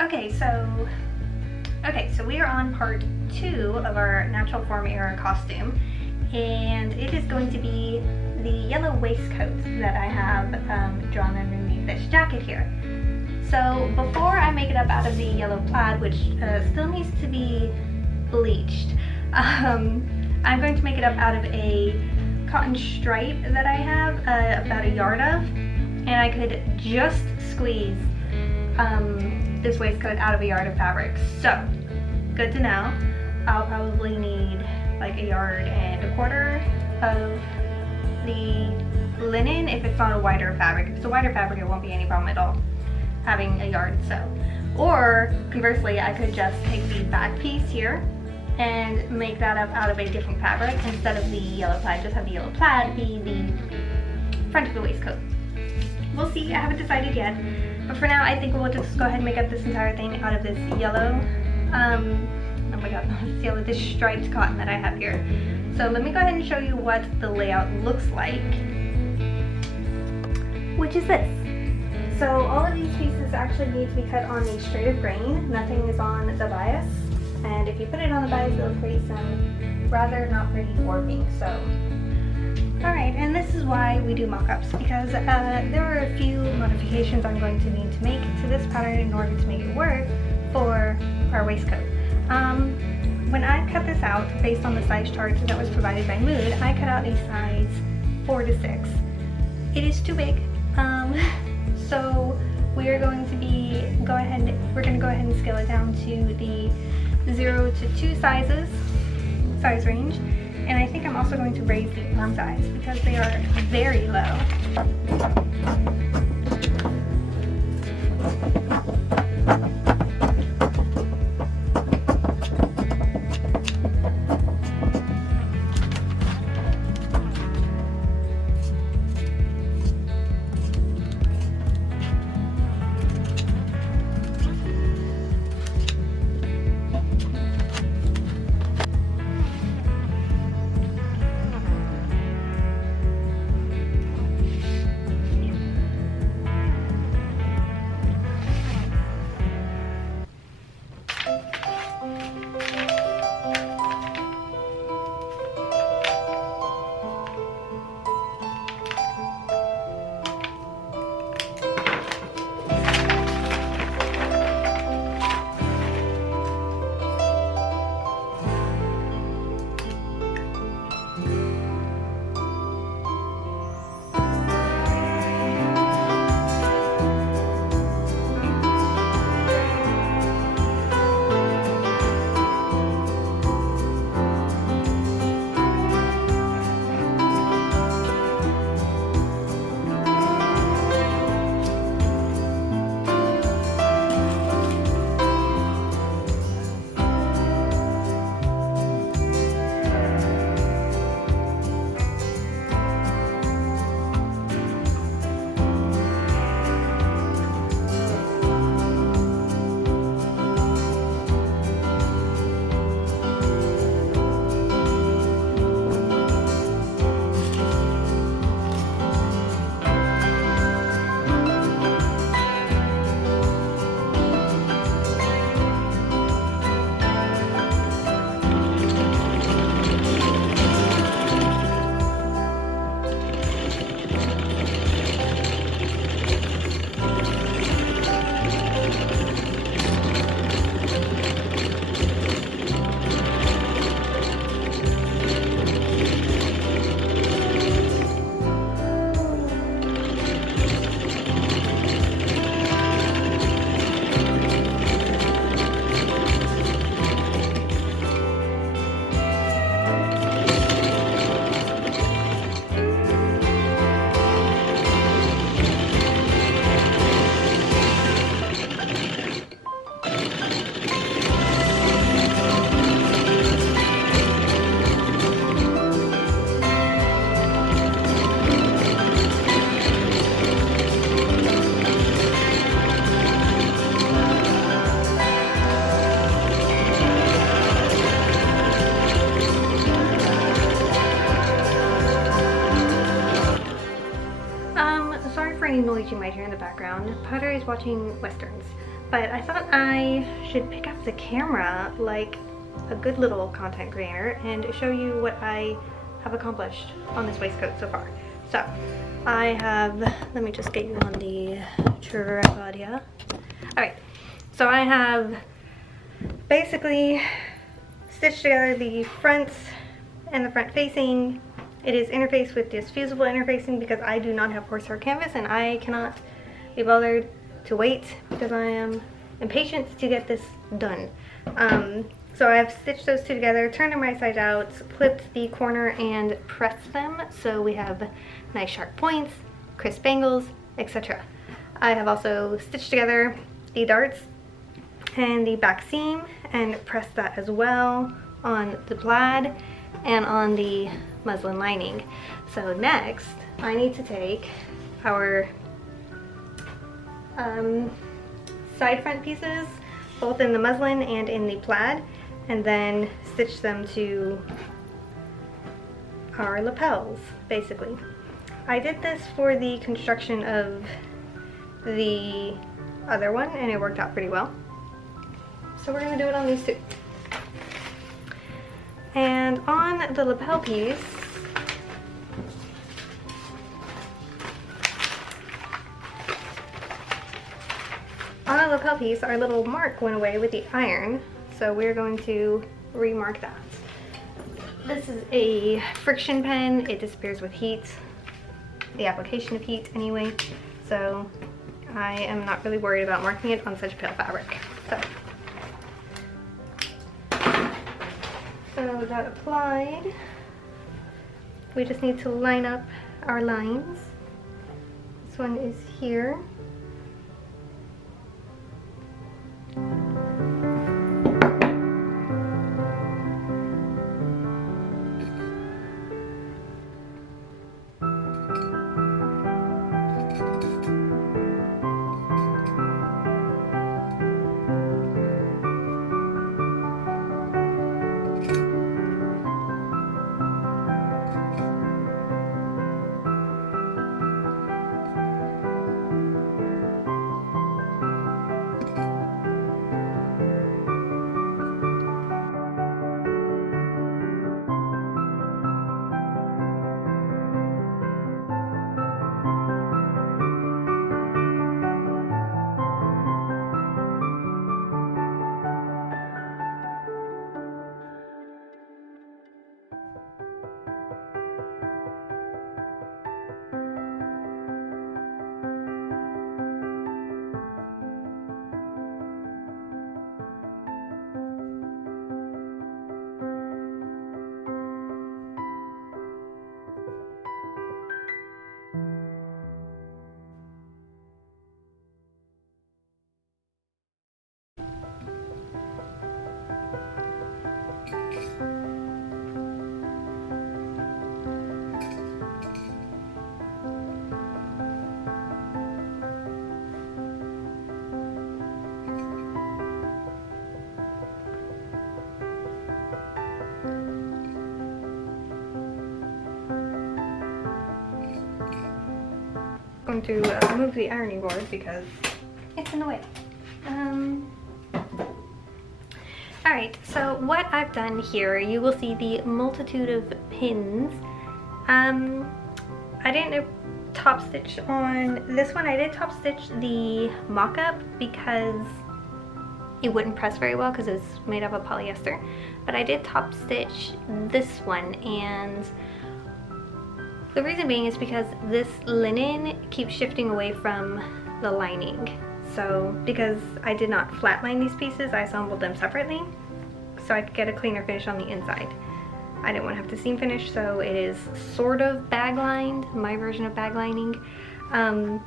Okay, so we are on part 2 of our natural form era costume, and it is going to be the yellow waistcoat that I have drawn underneath this jacket here. So before I make it up out of the yellow plaid, which still needs to be bleached, I'm going to make it up out of a cotton stripe that I have about a yard of, and I could just squeeze this waistcoat out of a yard of fabric. So good to know. I'll probably need like a yard and a quarter of the linen if it's not a wider fabric. If it's a wider fabric, it won't be any problem at all having a yard. So, or conversely, I could just take the back piece here and make that up out of a different fabric. Instead of the yellow plaid, just have the yellow plaid be the front of the waistcoat. We'll see, I haven't decided yet. But for now, I think we'll just go ahead and make up this entire thing out of this yellow, oh my god, this yellow, this striped cotton that I have here. So let me go ahead and show you what the layout looks like, which is this. So all of these pieces actually need to be cut on a straight of grain. Nothing is on the bias. And if you put it on the bias, it'll create some rather not pretty warping. So, alright, and this is why we do mock-ups, because there are a few modifications I'm going to need to make to this pattern in order to make it work for our waistcoat. When I cut this out, based on the size chart that was provided by Mood, I cut out a size 4 to 6. It is too big, so we are going to go ahead and scale it down to the 0 to 2 size range. And I think I'm also going to raise the arm size because they are very low. Noise you might hear in the background. Potter is watching westerns. but I thought I should pick up the camera like a good little content creator and show you what I have accomplished on this waistcoat so far. So I have, let me just get you on the tripod here. Alright, so I have basically stitched together the fronts and the front facing. It is interfaced with this fusible interfacing because I do not have horsehair canvas and I cannot be bothered to wait because I am impatient to get this done. So I've stitched those two together, turned them right side out, clipped the corner and pressed them so we have nice sharp points, crisp angles, etc. I have also stitched together the darts and the back seam and pressed that as well on the plaid and on the muslin lining. So next I need to take our side front pieces, both in the muslin and in the plaid, and then stitch them to our lapels, basically. I did this for the construction of the other one and it worked out pretty well. So we're gonna do it on these two. And on the lapel piece, our little mark went away with the iron, so we're going to remark that. This is a friction pen. It disappears with heat, the application of heat anyway, so I am not really worried about marking it on such pale fabric. So that applied, we just need to line up our lines. This one is here. Going to move the ironing board because it's in the way. Alright, so what I've done here, you will see the multitude of pins. I didn't top stitch on this one. I did top stitch the mock-up because it wouldn't press very well because it's made up of polyester. But I did top stitch this one, and the reason being is because this linen keeps shifting away from the lining. So because I did not flatline these pieces, I assembled them separately so I could get a cleaner finish on the inside. I didn't want to have to seam finish, so it is sort of bag lined, my version of bag lining. And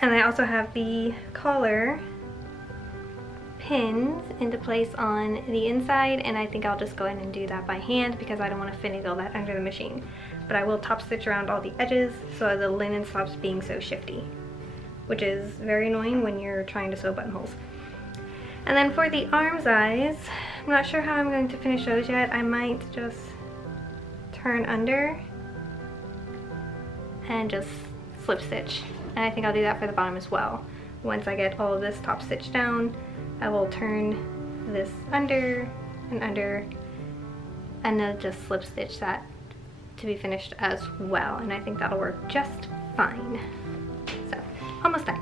I also have the collar pinned into place on the inside, and I think I'll just go ahead and do that by hand because I don't want to finagle that under the machine. But I will top stitch around all the edges so the linen stops being so shifty, which is very annoying when you're trying to sew buttonholes. And then for the arm's eyes, I'm not sure how I'm going to finish those yet. I might just turn under and just slip stitch. And I think I'll do that for the bottom as well. once I get all of this top stitch down, I will turn this under and under, and then just slip stitch that to be finished as well, and I think that'll work just fine. So, almost done.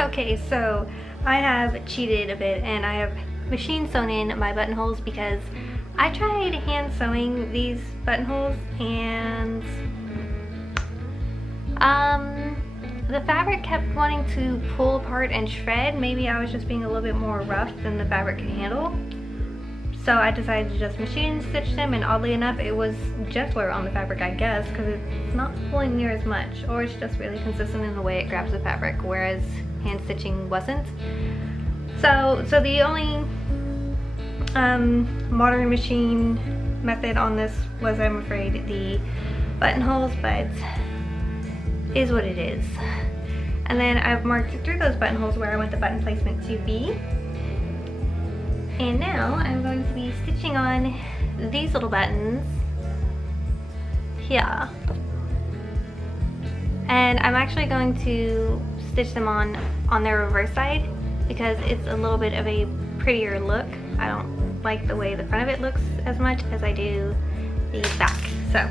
Okay, so I have cheated a bit and I have machine sewn in my buttonholes because I tried hand sewing these buttonholes and the fabric kept wanting to pull apart and shred. Maybe I was just being a little bit more rough than the fabric could handle. So I decided to just machine stitch them, and oddly enough it was gentler on the fabric, I guess, because it's not pulling near as much, or it's just really consistent in the way it grabs the fabric, whereas hand stitching wasn't. So the only modern machine method on this was, I'm afraid, the buttonholes, but is what it is. And then I've marked through those buttonholes where I want the button placement to be. And now I'm going to be stitching on these little buttons here. And I'm actually going to stitch them on their reverse side because it's a little bit of a prettier look. I don't like the way the front of it looks as much as I do the back. So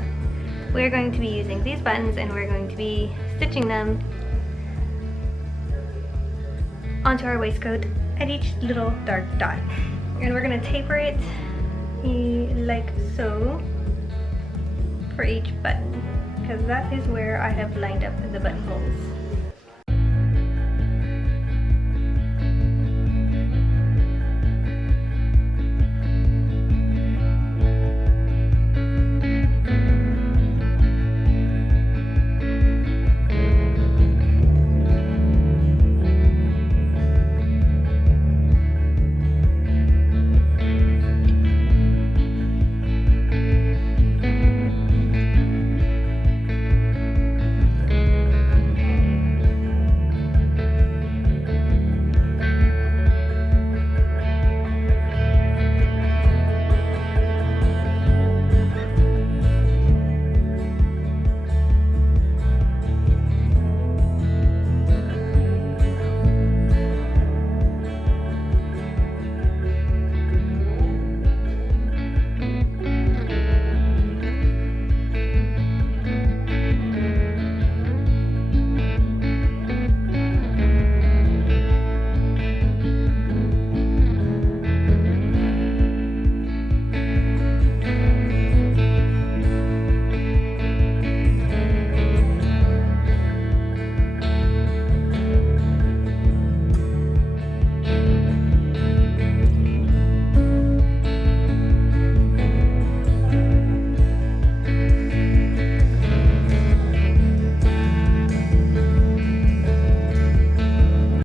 we're going to be using these buttons and we're going to be stitching them onto our waistcoat at each little dark dot. And we're going to taper it like so for each button, because that is where I have lined up the buttonholes.